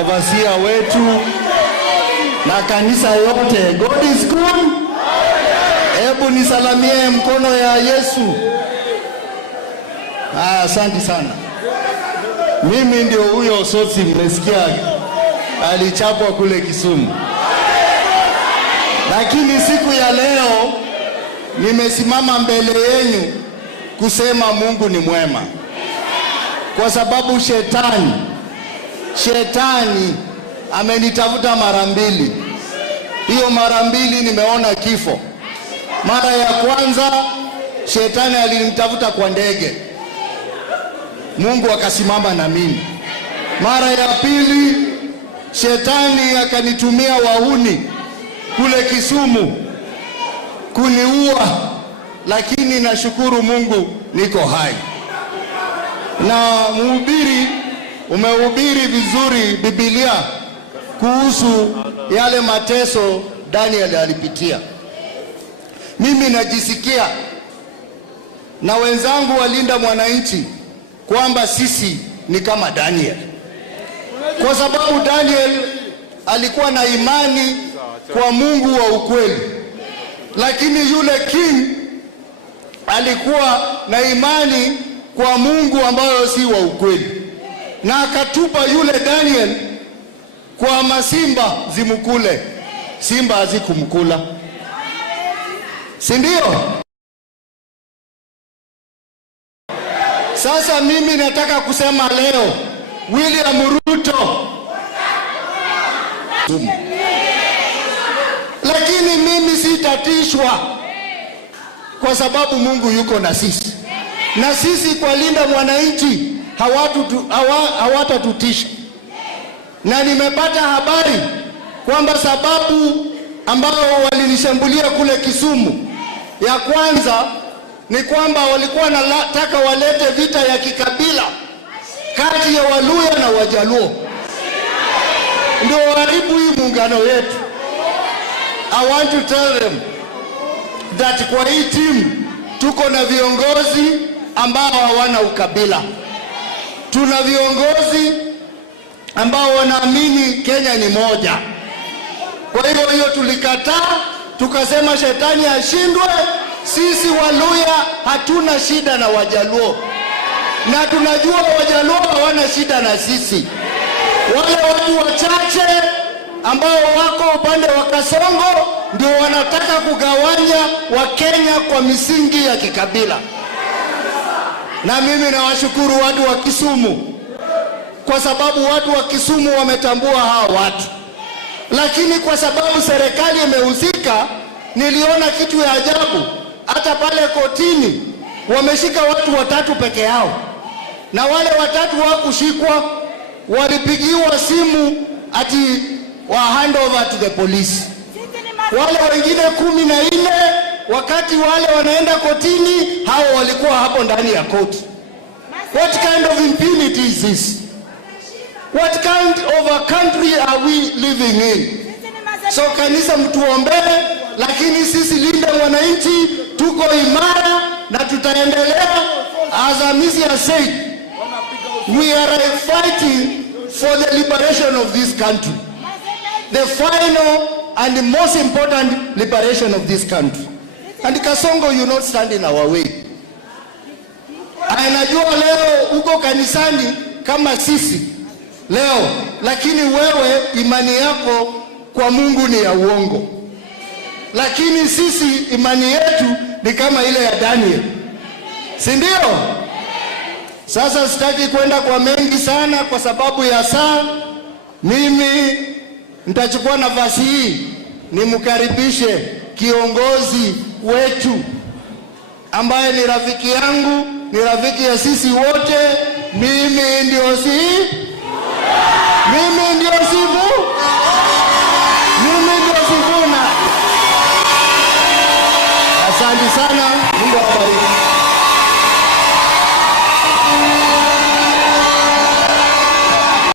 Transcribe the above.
wabasia wetu na kanisa yote. God is good. Hebu nisalamie mkono ya Yesu. Asante sana. Mimi ndio huyo Sotsi mmesikia alichapwa kule Kisumu. Lakini siku ya leo nimesimama mbele yenu kusema Mungu ni mwema. Kwa sababu shetani amenitafuta mara mbili. Hiyo mara mbili nimeona kifo. Mara ya kwanza shetani alinitafuta kwa ndege, Mungu akasimama na mimi. Mara ya pili shetani akanitumia wahuni kule Kisumu kuniua, lakini nashukuru Mungu niko hai. Na mhubiri umehubiri vizuri Biblia kuhusu yale mateso Daniel alipitia. Mimi najisikia na wenzangu walinda mwananchi kwamba sisi ni kama Daniel, kwa sababu Daniel alikuwa na imani kwa Mungu wa ukweli, lakini yule king alikuwa na imani kwa Mungu ambayo si wa ukweli, na akatupa yule Daniel kwa masimba zimukule. Simba hazikumkula, si ndio? Sasa mimi nataka kusema leo, William Ruto, lakini mimi sitatishwa kwa sababu Mungu yuko na sisi, na sisi kwa linda mwananchi hawatatutisha. Na nimepata habari kwamba sababu ambao walinishambulia kule Kisumu, ya kwanza ni kwamba walikuwa wanataka walete vita ya kikabila kati ya Waluya na Wajaluo, ndio waharibu hii muungano yetu. I want to tell them that kwa hii team tuko na viongozi ambao hawana ukabila. Tuna viongozi ambao wanaamini Kenya ni moja. Kwa hiyo tulikataa, tukasema shetani ashindwe. Sisi Waluya hatuna shida na Wajaluo, na tunajua Wajaluo hawana shida na sisi. Wale watu wachache ambao wako upande wa Kasongo ndio wanataka kugawanya Wakenya kwa misingi ya kikabila. Na mimi nawashukuru watu wa Kisumu, kwa sababu watu wa Kisumu wametambua hawa watu. Lakini kwa sababu serikali imehusika, niliona kitu ya ajabu. Hata pale kotini wameshika watu 3 peke yao, na wale 3 hawakushikwa, walipigiwa simu ati wa hand over to the police. Wale wengine 14 wakati wale wanaenda kotini, hao walikuwa hapo ndani ya koti. What kind of impunity is this? What kind of a country are we living in? So kanisa mtuombee, lakini sisi linda mwananchi tuko imara na tutaendelea. As Amisi has said, we are fighting for the liberation of this country, the final and the most important liberation of this country. And Kasongo, you not stand in our way. Anajua leo uko kanisani kama sisi leo, lakini wewe imani yako kwa Mungu ni ya uongo. Lakini sisi imani yetu ni kama ile ya Daniel, si ndio? Sasa sitaki kwenda kwa mengi sana kwa sababu ya saa. Mimi nitachukua nafasi hii nimkaribishe kiongozi wetu ambaye ni rafiki yangu, ni rafiki ya sisi wote. Mimi ndio Sifu.